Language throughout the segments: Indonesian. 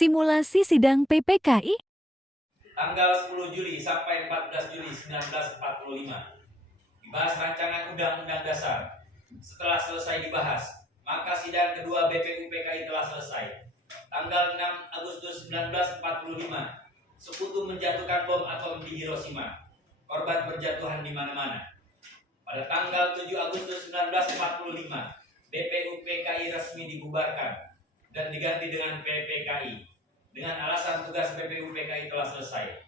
Simulasi sidang PPKI tanggal 10 Juli sampai 14 Juli 1945. Dibahas rancangan Undang-Undang Dasar. Setelah selesai dibahas, maka sidang kedua BPU PKI telah selesai. Tanggal 6 Agustus 1945, Sekutu menjatuhkan bom atom di Hiroshima. Korban berjatuhan di mana-mana. Pada tanggal 7 Agustus 1945, BPU PKI resmi dibubarkan dan diganti dengan PPKI dengan alasan tugas BPU PKI telah selesai.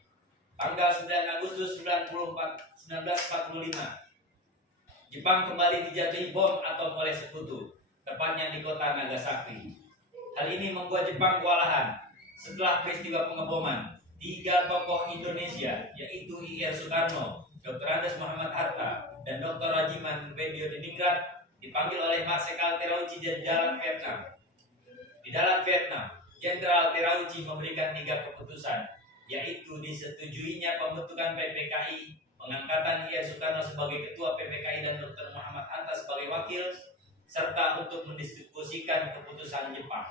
Tanggal 9 Agustus 1945, Jepang kembali dijatuhi bom atom oleh Sekutu, tepatnya di kota Nagasaki. Hal ini membuat Jepang kewalahan. Setelah peristiwa pengeboman, 3 tokoh Indonesia, yaitu I.R. Soekarno, Dr. Andes Muhammad Hatta, dan Dr. Rajiman Diningrat, dipanggil oleh Marsekal Terauchi di dalam Vietnam. Di dalam Vietnam, Jenderal Terauchi memberikan 3 keputusan, yaitu disetujuinya pembentukan PPKI, pengangkatan I.R. Soekarno sebagai ketua PPKI dan Dr. Muhammad Hatta sebagai wakil, serta untuk mendistribusikan keputusan Jepang.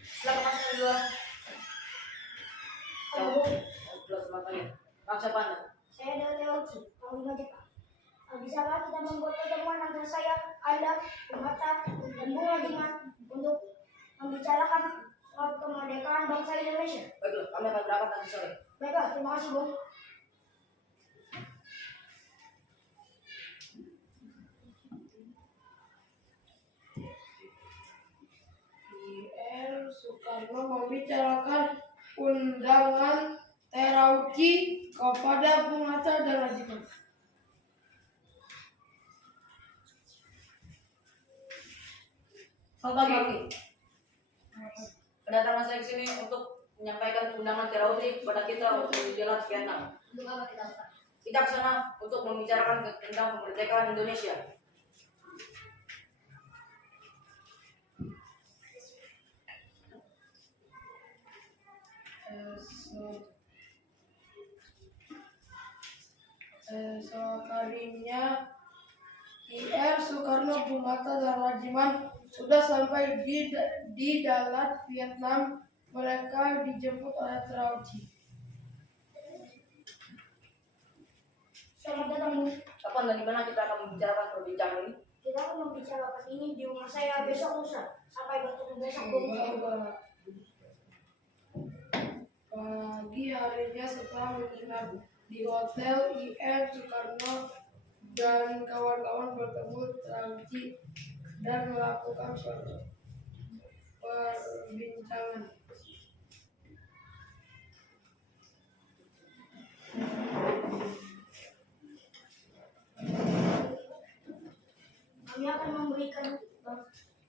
Silakan masuk kedua. Halo, Selamat pagi. Maaf, siapa Anda? saya adalah Teochi, Panglima Jepang. Bisakah kita membuat pertemuan antara saya, Anda, Bung Hatta, dan Bung Radiman untuk membicarakan soal kemerdekaan bangsa Indonesia? Baiklah, kami akan berangkat nanti sore. Baiklah, terima kasih, Bung. I.R. Soekarno membicarakan undangan Terauchi kepada Bung Hatta dan Rajiman. Selamat pagi. Kedatangan saya ke sini untuk menyampaikan undangan Terauchi kepada kita untuk di jalan Vietnam. Untuk apa kita lakukan? Kita ke sana untuk membicarakan tentang kemerdekaan Indonesia. Esok harinya I.R. Soekarno, Bung Hatta, dan Rajiman sudah sampai di Dalat, Vietnam. Mereka dijemput oleh Terauchi. Selamat datang, Bung. Kapan dan di mana kita akan membicarakan perbincangan ini? Kita akan membicarakan ini di rumah saya besok lusa. Sampai bertemu besok, Bung. Pagi harinya setelah menginap di hotel, I.R. Soekarno dan kawan-kawan bertemu Terauchi dan melakukan perbincangan. Kami akan memberikan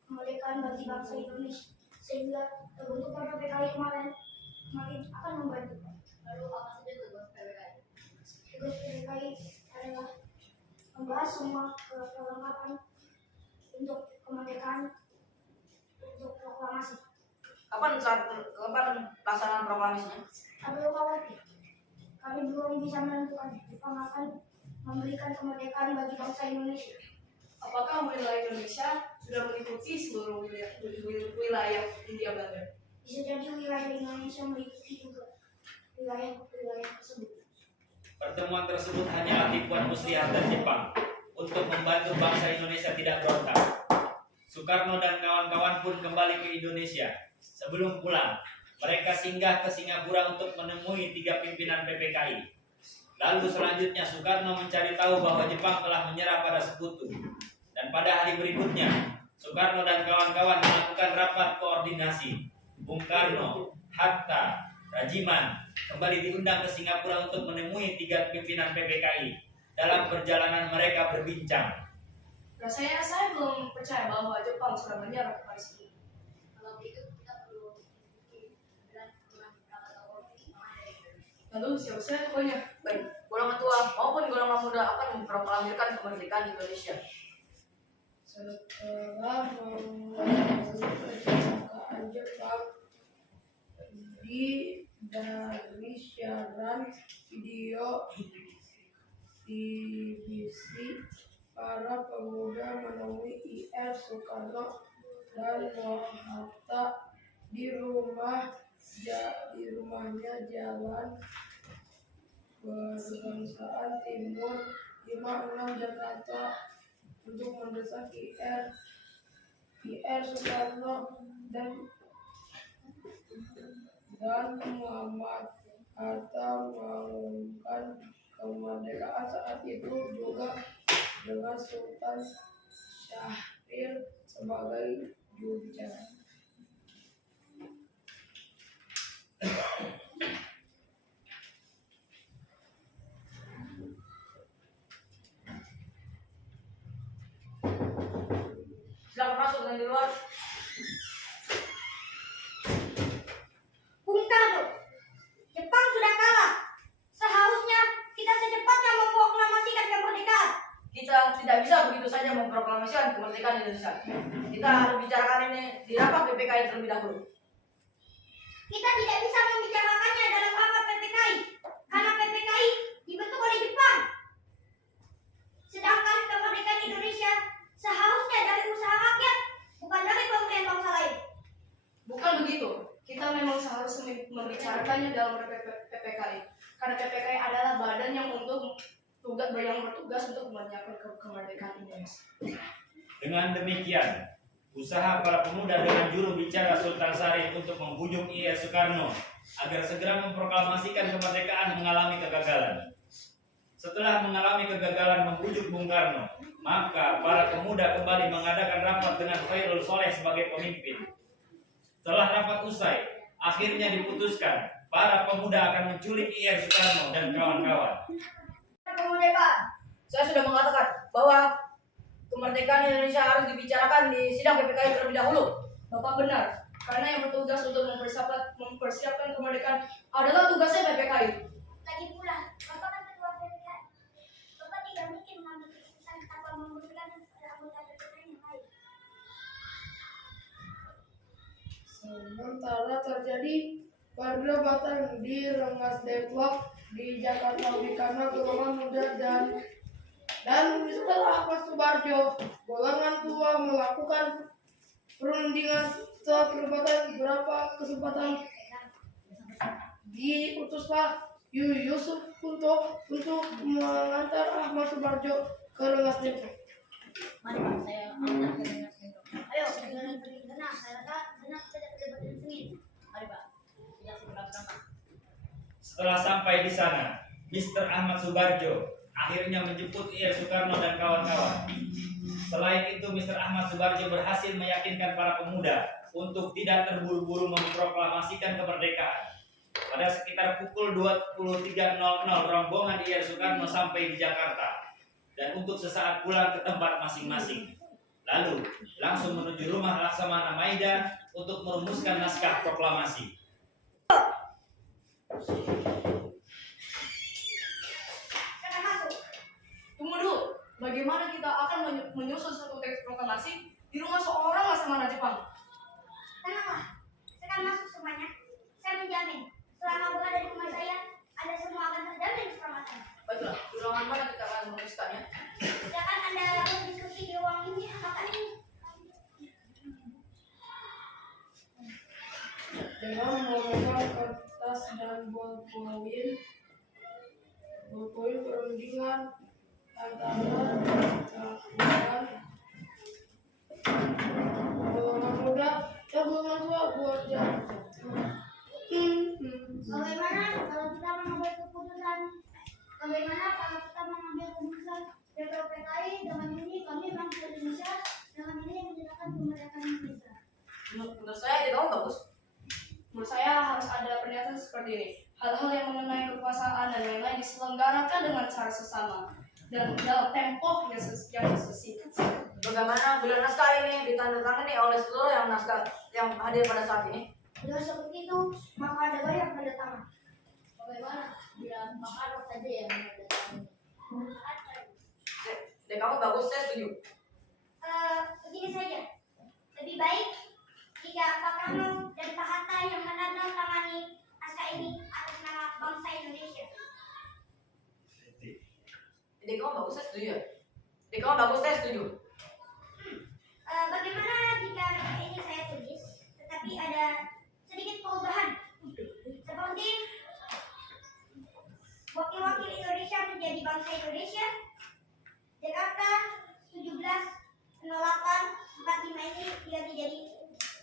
kemerdekaan bagi bangsa Indonesia sehingga terbentuknya PPKI kemarin akan membantu. Lalu apa saja tugas PPKI? Tugas PPKI adalah membahas semua perlengkapan untuk kemerdekaan untuk proklamasi. Kapan pelaksanaan proklamasinya? Tak perlu khawatir, kami belum bisa menentukan. Jepang akan memberikan kemerdekaan bagi bangsa Indonesia. Apakah wilayah Indonesia sudah meliputi seluruh wilayah Hindia Belanda? Bisa jadi wilayah Indonesia meliputi juga wilayah tersebut. Pertemuan tersebut hanyalah tipuan muslihat dari Jepang untuk membantu bangsa Indonesia tidak berontak. Soekarno dan kawan-kawan pun kembali ke Indonesia. Sebelum pulang, mereka singgah ke Singapura untuk menemui 3 pimpinan PPKI. Lalu selanjutnya Soekarno mencari tahu bahwa Jepang telah menyerah pada Sekutu. Dan pada hari berikutnya, Soekarno dan kawan-kawan melakukan rapat koordinasi. Bung Karno, Hatta, Rajiman kembali diundang ke Singapura untuk menemui 3 pimpinan PPKI. Dalam perjalanan mereka berbincang. Rasanya saya belum percaya bahwa Jepang sudah menyerah kepada Sekutu. Kalau begitu kita perlu Lalu siapa tokohnya? Baik, golongan tua maupun golongan muda akan memproklamirkan kemerdekaan Indonesia. Setelah mengucapkan Jepang dari siaran video BBC, para pemuda menemui I.R. Soekarno dan Hatta di rumahnya Jalan Kebangsaan Timur 56 Jakarta untuk mendesak IR Soekarno dan Muhammad Hatta mengumumkan kemerdekaan saat itu juga dengan Sultan Syahrir sebagai juru bicara. Silakan masuk dan di luar. Bung Karno, Jepang sudah kalah. Seharusnya kita secepatnya memproklamasikan kemerdekaan. Kita tidak bisa begitu saja memproklamasikan kemerdekaan Indonesia. Kita harus bicarakan ini di rapat PPKI terlebih dahulu. Kita tidak bisa membicarakannya dalam rapat PPKI karena PPKI dibentuk oleh Jepang. Sedangkan kemerdekaan Indonesia seharusnya dari usaha rakyat, bukan dari pemberian bangsa lain. Bukan begitu. Kita memang seharusnya membicarakannya dalam PPKI. Karena PPKI adalah badan yang bertugas untuk menyiapkan kemerdekaan Indonesia. Dengan demikian, usaha para pemuda dengan juru bicara Sultan Syahrir untuk membujuk IR Soekarno agar segera memproklamasikan kemerdekaan mengalami kegagalan. Setelah mengalami kegagalan membujuk Bung Karno, maka para pemuda kembali mengadakan rapat dengan Khairul Soleh sebagai pemimpin. Setelah rapat usai, akhirnya diputuskan para pemuda akan menculik IR Soekarno dan kawan-kawan. Kemerdekaan. Saya sudah mengatakan bahwa kemerdekaan Indonesia harus dibicarakan di sidang PPKI terlebih dahulu. Bapak benar, karena yang bertugas untuk mempersiapkan kemerdekaan adalah tugasnya PPKI. Lagi pula, Bapak kan ketua PPKI. Bapak tidak mungkin mengambil keputusan tanpa memberikan anggota PPKI yang lain. Sementara terjadi perdebatan di Rengas Depok di Jakarta karena golongan muda dan Mr. Ahmad Subarjo, golongan tua melakukan perundingan. Setelah perdebatan beberapa kesempatan diutuslah Yusuf untuk mengantar Ahmad Subarjo ke Rengas Depok. Mari Pak, saya antar ke Rengas Depok. Ayo, jangan pergi ke sana. Saya rasa senang tidak terlibat dengan sengit. Mari Pak, tidak segera berangkat. Setelah sampai di sana, Mr. Ahmad Subarjo akhirnya menjemput IR Soekarno dan kawan-kawan. Selain itu, Mr. Ahmad Subarjo berhasil meyakinkan para pemuda untuk tidak terburu-buru memproklamasikan kemerdekaan. Pada sekitar pukul 23.00, rombongan IR Soekarno sampai di Jakarta dan untuk sesaat pulang ke tempat masing-masing. Lalu langsung menuju rumah Laksamana Maida untuk merumuskan naskah proklamasi. Tunggu dulu, bagaimana kita akan menyusun satu teks proklamasi di rumah seorang Laksamana Jepang? Tenanglah, saya akan masuk semuanya. Saya menjamin, selama berada di rumah saya, Anda semua akan terjamin keselamatan. Baiklah, di ruangan mana kita akan menuliskannya? Silakan Anda berdiskusi di ruang ini, makan ini. Dengan memegang kertas dan ballpoint perundingan antara golongan muda dan golongan tua buat Bagaimana kalau kita mengambil keputusan? Bagaimana kalau kita mengambil keputusan PPKI dengan ini kami bangsa Indonesia, dengan ini yang menyatakan kemerdekaan Indonesia. Menurut saya tidak bagus. Menurut saya harus ada pernyataan seperti ini. Hal-hal yang mengenai kekuasaan dan lain-lain diselenggarakan dengan cara sesama dan dalam tempo yang sesingkat. Bagaimana bila naskah ini ditandatangani oleh seluruh yang hadir pada saat ini? Bila seperti itu, maka ada banyak tanda tangan. Bagaimana bila Bang Arok saja yang menandatangani? Dek kamu bagus, saya setuju. Begini saja, lebih baik jika Pak Karno dan Pak Hatta yang menandatangani naskah ini atas nama bangsa Indonesia. Dek kamu bagus, saya setuju. Dek kamu bagus, saya setuju. Bagaimana jika naskah ini diganti jadi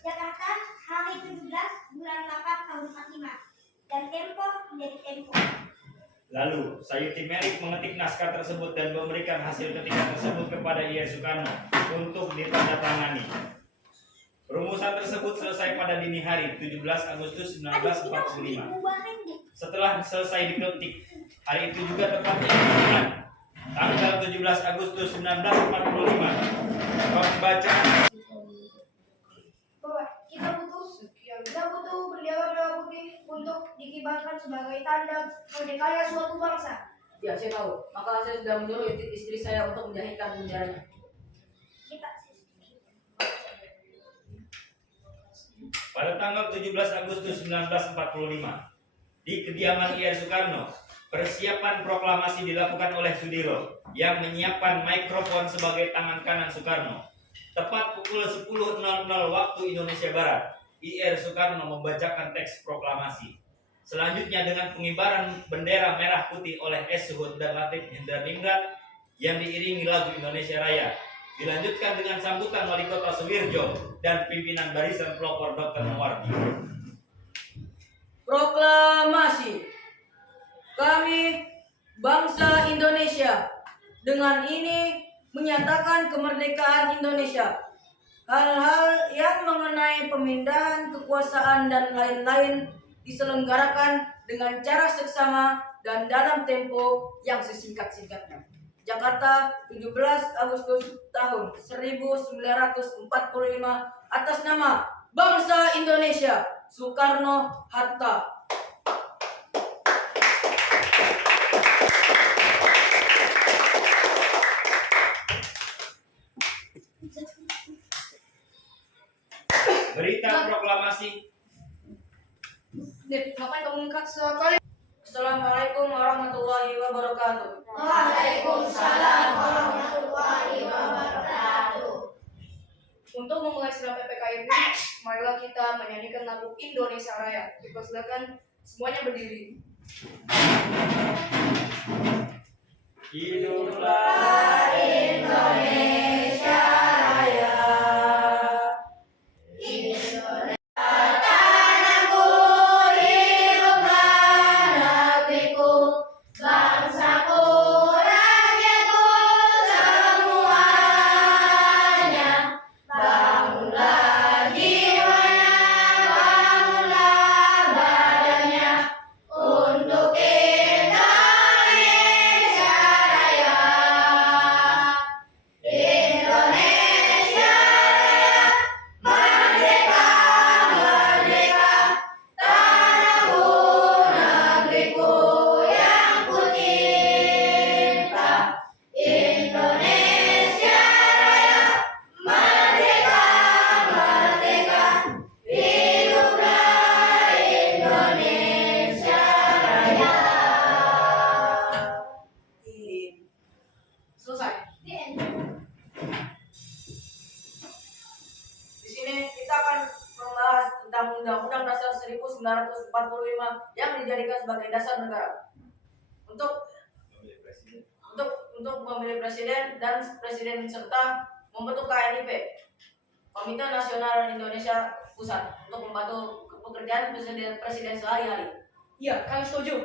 Jakarta hari 17 bulan 8 tahun 45 dan Tempo menjadi Tempo. Lalu, Sayuti Merik mengetik naskah tersebut dan memberikan hasil ketikan tersebut kepada I.R. Soekarno untuk ditandatangani. Rumusan tersebut selesai pada dini hari 17 Agustus 1945. Setelah selesai diketik, hari itu juga tepatnya bulan tanggal 17 Agustus 1945. Pembacaan Bahwa kita butuh bendera putih untuk dikibarkan sebagai tanda merdekanya suatu bangsa. Ya, saya tahu. Maka saya sudah menyuruh istri saya untuk menjahitkan benderanya. Kita pada tanggal 17 Agustus 1945 di kediaman I.R. Soekarno, persiapan proklamasi dilakukan oleh Sudiro yang menyiapkan mikrofon sebagai tangan kanan Soekarno. Tepat pukul 10.00 waktu Indonesia Barat, I.R. Soekarno membacakan teks proklamasi. Selanjutnya dengan pengibaran bendera merah putih oleh S. Suhut dan Latif Hendraningrat yang diiringi lagu Indonesia Raya. Dilanjutkan dengan sambutan Wali Kota Suwirjo dan pimpinan barisan pelopor Dr. Muwardi. Proklamasi. Kami bangsa Indonesia dengan ini menyatakan kemerdekaan Indonesia. Hal-hal yang mengenai pemindahan kekuasaan dan lain-lain diselenggarakan dengan cara seksama dan dalam tempo yang sesingkat-singkatnya. Jakarta, 17 Agustus tahun 1945 atas nama bangsa Indonesia, Soekarno-Hatta. Berita proklamasi. Dep, ngapain kamu ngangkat sekali? Assalamualaikum warahmatullahi wabarakatuh. Waalaikumsalam warahmatullahi wabarakatuh. Untuk memulai sidang PPK ini, marilah kita menyanyikan lagu Indonesia Raya. Dipersilakan semuanya berdiri. Hiduplah Indonesia Raya. Selesai. Di sini kita akan membahas tentang Undang-Undang Dasar 1945 yang dijadikan sebagai dasar negara untuk memilih presiden dan presiden serta membentuk KNIP, Komite Nasional Indonesia Pusat, untuk membantu pekerjaan presiden sehari-hari. Iya, kami setuju.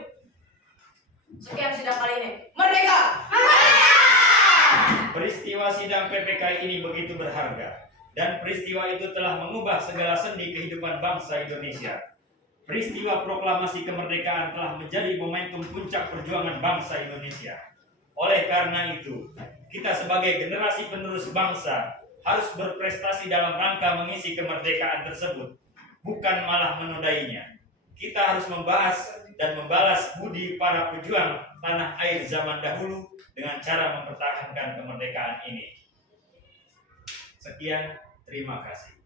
Sekian sidang kali ini. Merdeka! peristiwa sidang PPK ini begitu berharga, dan peristiwa itu telah mengubah segala sendi kehidupan bangsa Indonesia. Peristiwa proklamasi kemerdekaan telah menjadi momentum puncak perjuangan bangsa Indonesia. Oleh karena itu, kita sebagai generasi penerus bangsa harus berprestasi dalam rangka mengisi kemerdekaan tersebut, bukan malah menodainya. Kita harus membahas dan membalas budi para pejuang tanah air zaman dahulu dengan cara mempertahankan kemerdekaan ini. Sekian, terima kasih.